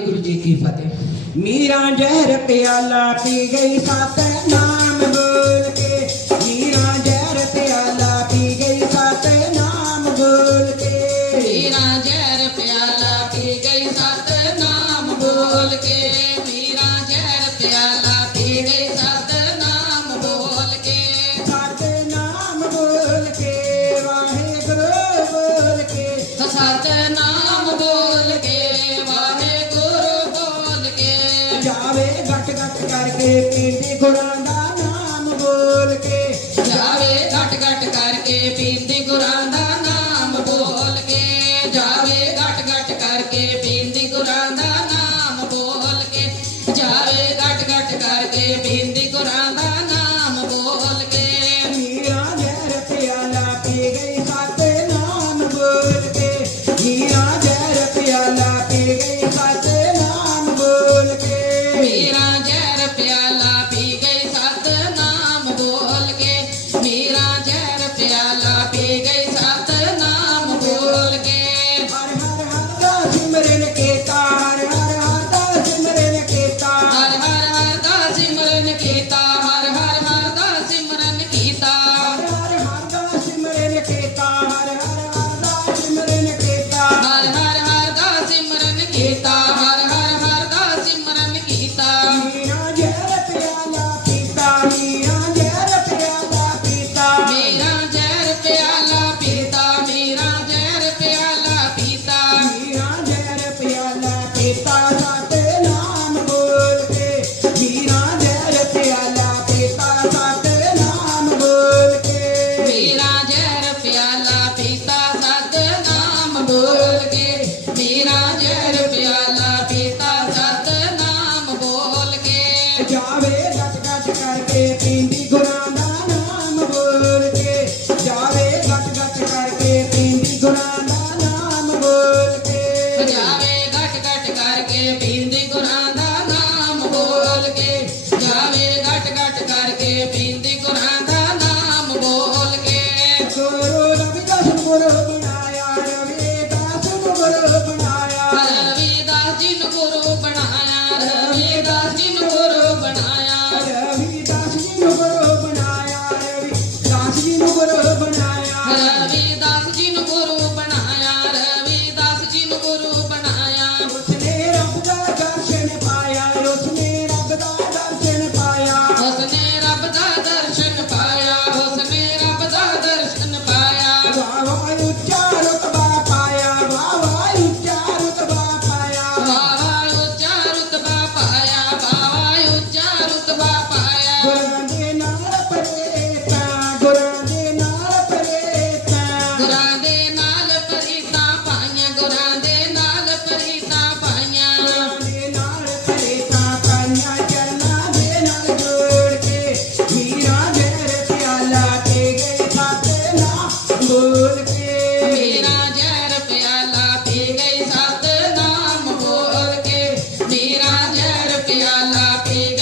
ਗੁਰੂ ਜੀ ਕੀ ਫਤਿਹ। ਮੀਰਾ ਜਹਿਰ ਪਿਆਲਾ ਪੀ ਗਈ ਫਤਿਹ ਨਾ ਜਾਵੇ ਗੱਟ ਗੱਟ ਕਰਕੇ ਪੀਂਦੀ ਗੁਰਾਂ pega